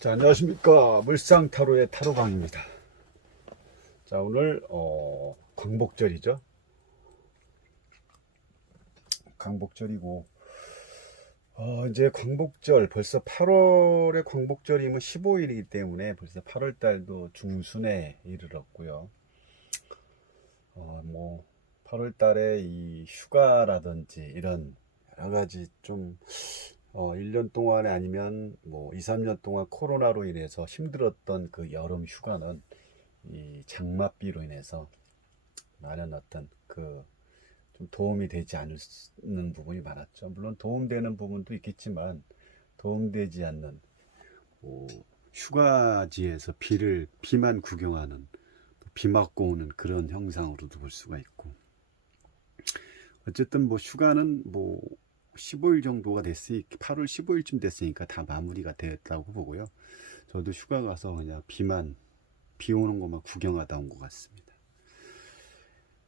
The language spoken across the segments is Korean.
자, 안녕하십니까. 물상타로의 타로방입니다. 자, 오늘 광복절이죠. 광복절이고 이제 광복절 벌써 8월에 광복절이면 15일이기 때문에 벌써 8월 달도 중순에 이르렀고요. 뭐 8월 달에 이 휴가라든지 이런 여러 가지 좀 1년 동안에 아니면 뭐 2, 3년 동안 코로나로 인해서 힘들었던 그 여름 휴가는 이 장맛비로 인해서 많은 어떤 그 좀 도움이 되지 않는 부분이 많았죠. 물론 도움되는 부분도 있겠지만 도움되지 않는 뭐 휴가지에서 비만 구경하는 비 맞고 오는 그런 형상으로도 볼 수가 있고, 어쨌든 뭐 휴가는 뭐 15일 정도가 됐으니까 8월 15일쯤 됐으니까 다 마무리가 됐다고 보고요. 저도 휴가 가서 그냥 비 오는 것만 구경하다 온 것 같습니다.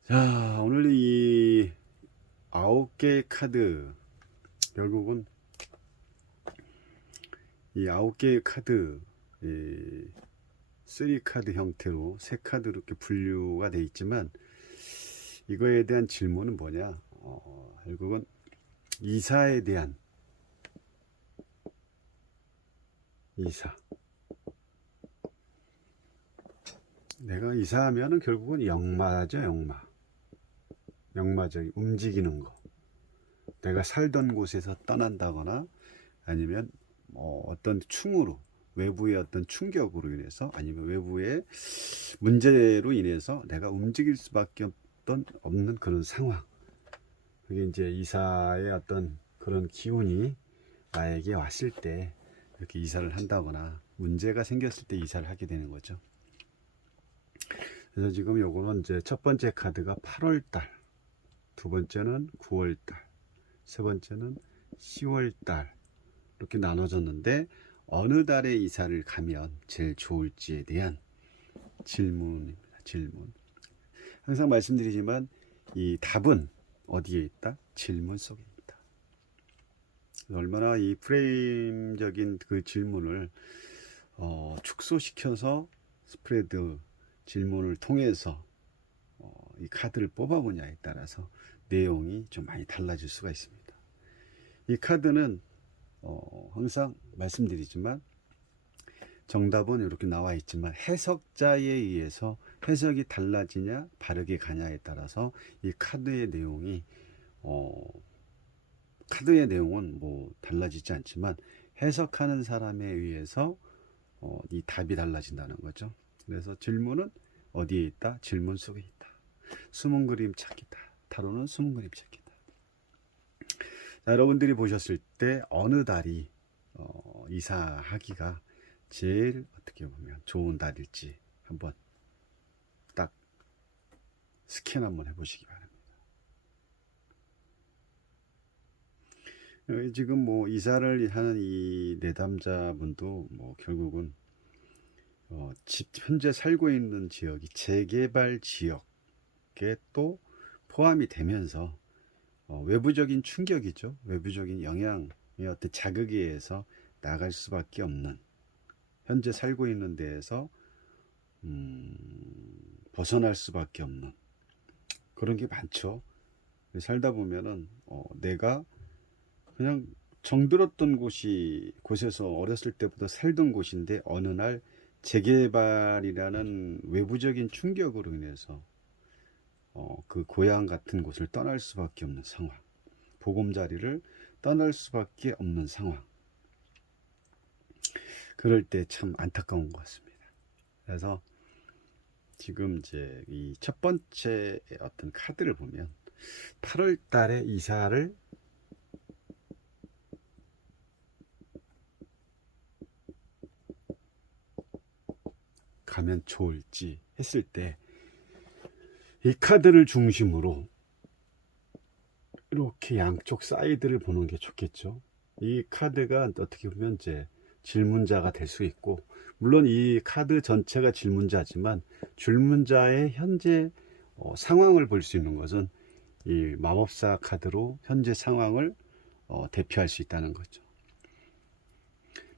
자, 오늘 이 9개의 카드, 결국은 이 9개의 카드, 이 3카드 형태로 3카드로 이렇게 분류가 돼 있지만, 이거에 대한 질문은 뭐냐, 결국은 이사에 대한 이사. 내가 이사하면은 결국은 역마죠, 역마. 역마적 움직이는 거. 내가 살던 곳에서 떠난다거나 아니면 어떤 충으로, 외부의 어떤 충격으로 인해서 아니면 외부의 문제로 인해서 내가 움직일 수밖에 없는 그런 상황. 그게 이제 이사의 어떤 그런 기운이 나에게 왔을 때 이렇게 이사를 한다거나 문제가 생겼을 때 이사를 하게 되는 거죠. 그래서 지금 요거는 이제 첫 번째 카드가 8월달, 두 번째는 9월달, 세 번째는 10월달 이렇게 나눠졌는데, 어느 달에 이사를 가면 제일 좋을지에 대한 질문입니다. 질문. 항상 말씀드리지만 이 답은 어디에 있다? 질문 속에 있다. 얼마나 이 프레임적인 그 질문을 축소시켜서 스프레드 질문을 통해서 이 카드를 뽑아보냐에 따라서 내용이 좀 많이 달라질 수가 있습니다. 이 카드는 항상 말씀드리지만 정답은 이렇게 나와 있지만 해석자에 의해서 해석이 달라지냐 바르게 가냐에 따라서 이 카드의 내용이 카드의 내용은 뭐 달라지지 않지만 해석하는 사람에 의해서 이 답이 달라진다는 거죠. 그래서 질문은 어디에 있다? 질문 속에 있다. 숨은 그림 찾기다. 타로는 숨은 그림 찾기다. 자, 여러분들이 보셨을 때 어느 달이 이사하기가 제일 어떻게 보면 좋은 달일지 한번 딱 스캔 한번 해보시기 바랍니다. 지금 뭐 이사를 하는 이 내담자분도 뭐 결국은 현재 살고 있는 지역이 재개발 지역에 또 포함이 되면서 외부적인 충격이죠. 외부적인 영향의 어떤 자극에 의해서 나갈 수밖에 없는, 현재 살고 있는 데에서 벗어날 수밖에 없는 그런 게 많죠. 살다 보면은 내가 그냥 정들었던 곳에서 어렸을 때부터 살던 곳인데 어느 날 재개발이라는 외부적인 충격으로 인해서 그 고향 같은 곳을 떠날 수밖에 없는 상황, 보금자리를 떠날 수밖에 없는 상황. 그럴 때 참 안타까운 것 같습니다. 그래서 지금 이제 이 첫 번째 어떤 카드를 보면 8월 달에 이사를 가면 좋을지 했을 때 이 카드를 중심으로 이렇게 양쪽 사이드를 보는 게 좋겠죠. 이 카드가 어떻게 보면 이제 질문자가 될 수 있고, 물론 이 카드 전체가 질문자지만 질문자의 현재 상황을 볼 수 있는 것은 이 마법사 카드로 현재 상황을 대표할 수 있다는 거죠.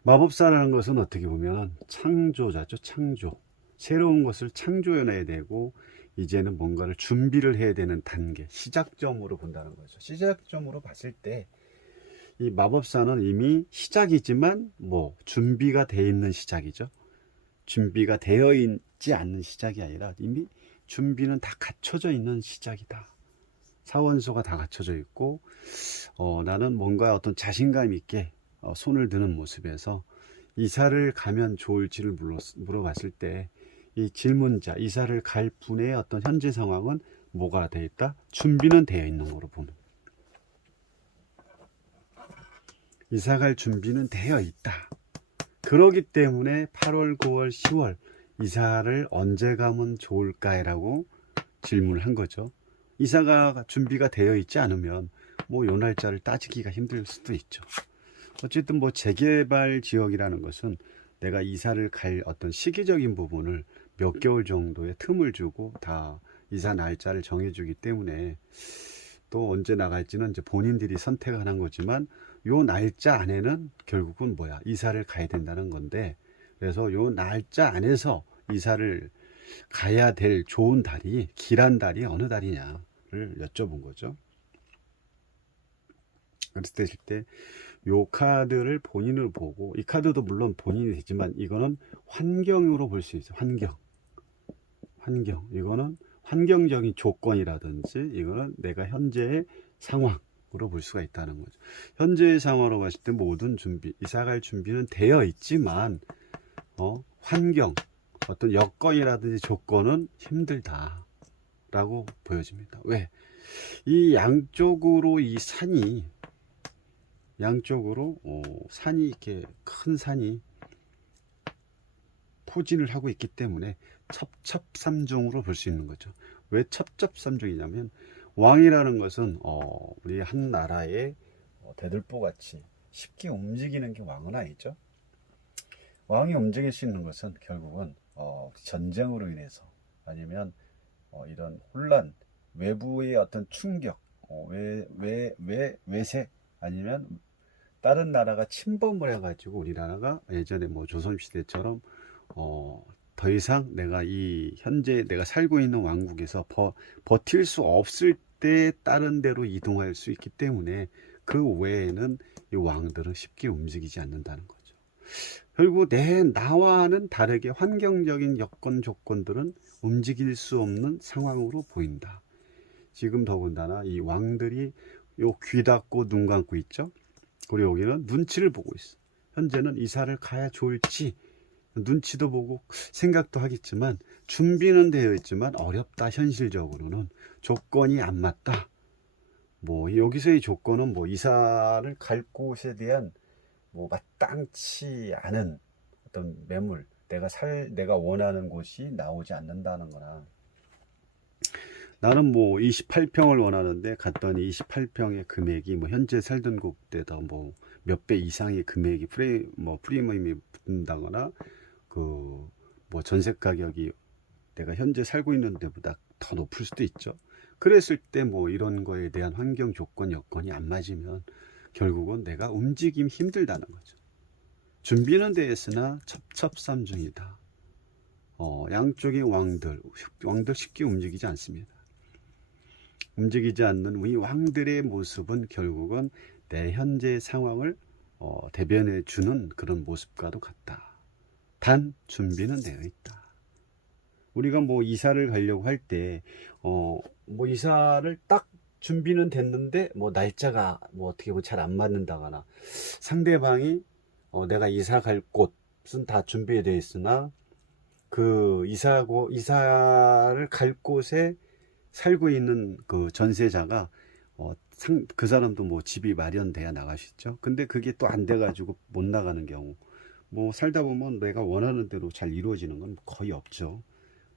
마법사라는 것은 어떻게 보면 창조자죠. 창조. 새로운 것을 창조해내야 되고 이제는 뭔가를 준비를 해야 되는 단계, 시작점으로 본다는 거죠. 시작점으로 봤을 때 이 마법사는 이미 시작이지만 뭐 준비가 되어 있는 시작이죠. 준비가 되어 있지 않는 시작이 아니라 이미 준비는 다 갖춰져 있는 시작이다. 사원소가 다 갖춰져 있고 나는 뭔가 어떤 자신감 있게 손을 드는 모습에서 이사를 가면 좋을지를 물어봤을 때 이 질문자, 이사를 갈 분의 어떤 현재 상황은 뭐가 되어 있다? 준비는 되어 있는 거로 보는. 이사 갈 준비는 되어 있다. 그러기 때문에 8월, 9월, 10월 이사를 언제 가면 좋을까라고 질문을 한 거죠. 이사가 준비가 되어 있지 않으면 뭐 요 날짜를 따지기가 힘들 수도 있죠. 어쨌든 뭐 재개발 지역이라는 것은 내가 이사를 갈 어떤 시기적인 부분을 몇 개월 정도의 틈을 주고 다 이사 날짜를 정해주기 때문에 또 언제 나갈지는 이제 본인들이 선택하는 거지만 요 날짜 안에는 결국은 뭐야? 이사를 가야 된다는 건데, 그래서 요 날짜 안에서 이사를 가야 될 좋은 달이, 길한 달이 어느 달이냐를 여쭤본 거죠. 그랬을 때 요 카드를 본인을 보고, 이 카드도 물론 본인이 되지만 이거는 환경으로 볼 수 있어요. 환경. 이거는 환경적인 조건이라든지 이거는 내가 현재의 상황으로 볼 수가 있다는 거죠. 현재의 상황으로 봤을 때 모든 준비, 이사갈 준비는 되어 있지만 환경, 어떤 여건이라든지 조건은 힘들다라고 보여집니다. 왜? 이 양쪽으로 이 산이 산이 이렇게 큰 산이 포진을 하고 있기 때문에 첩첩삼중으로 볼 수 있는 거죠. 왜 첩첩삼중이냐면 왕이라는 것은 우리 한 나라의 대들보같이 쉽게 움직이는 게 왕은 아니죠. 왕이 움직일 수 있는 것은 결국은 전쟁으로 인해서 아니면 이런 혼란, 외부의 어떤 충격, 외세 아니면 다른 나라가 침범을 해가지고 우리나라가 예전에 뭐 조선시대처럼 더 이상 내가 이 현재 내가 살고 있는 왕국에서 버틸 수 없을 때 다른 데로 이동할 수 있기 때문에 그 외에는 이 왕들은 쉽게 움직이지 않는다는 거죠. 결국 나와는 다르게 환경적인 여건 조건들은 움직일 수 없는 상황으로 보인다. 지금 더군다나 이 왕들이 요 귀 닫고 눈 감고 있죠. 그리고 여기는 눈치를 보고 있어. 현재는 이사를 가야 좋을지 눈치도 보고 생각도 하겠지만 준비는 되어 있지만 어렵다. 현실적으로는 조건이 안 맞다. 뭐 여기서의 조건은 뭐 이사를 갈 곳에 대한 뭐 마땅치 않은 어떤 매물, 내가 원하는 곳이 나오지 않는다는 거나, 나는 뭐 28평을 원하는데 갔더니 28평의 금액이 뭐 현재 살던 곳보다 뭐 몇 배 이상의 금액이 프리미엄이 붙는다거나 그 뭐 전세 가격이 내가 현재 살고 있는 데보다 더 높을 수도 있죠. 그랬을 때 뭐 이런 거에 대한 환경 조건 여건이 안 맞으면 결국은 내가 움직임 힘들다는 거죠. 준비는 되어 있으나 첩첩삼중이다. 양쪽의 왕들 쉽게 움직이지 않습니다. 움직이지 않는 우리 왕들의 모습은 결국은 내 현재 상황을 대변해 주는 그런 모습과도 같다. 단 준비는 되어 있다. 우리가 뭐 이사를 가려고 할 때 뭐 이사를 딱 준비는 됐는데 뭐 날짜가 뭐 어떻게 보면 잘 안 맞는다거나 상대방이 내가 이사 갈 곳은 다 준비되어 있으나 그 이사를 갈 곳에 살고 있는 그 전세자가 그 사람도 뭐 집이 마련돼야 나갈 수 있죠. 근데 그게 또 안 돼가지고 못 나가는 경우, 뭐 살다 보면 내가 원하는 대로 잘 이루어지는 건 거의 없죠.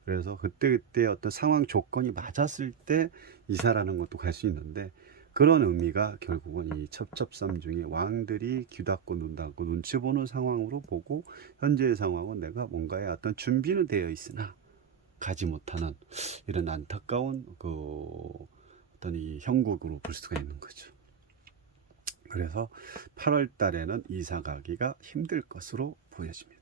그래서 그때 어떤 상황 조건이 맞았을 때 이사라는 것도 갈 수 있는데, 그런 의미가 결국은 이 첩첩삼중의 왕들이 귀 닫고 눈 닫고 눈치 보는 상황으로 보고, 현재의 상황은 내가 뭔가에 어떤 준비는 되어 있으나 가지 못하는 이런 안타까운 어떤 이 형국으로 볼 수가 있는 거죠. 그래서 8월 달에는 이사 가기가 힘들 것으로 보여집니다.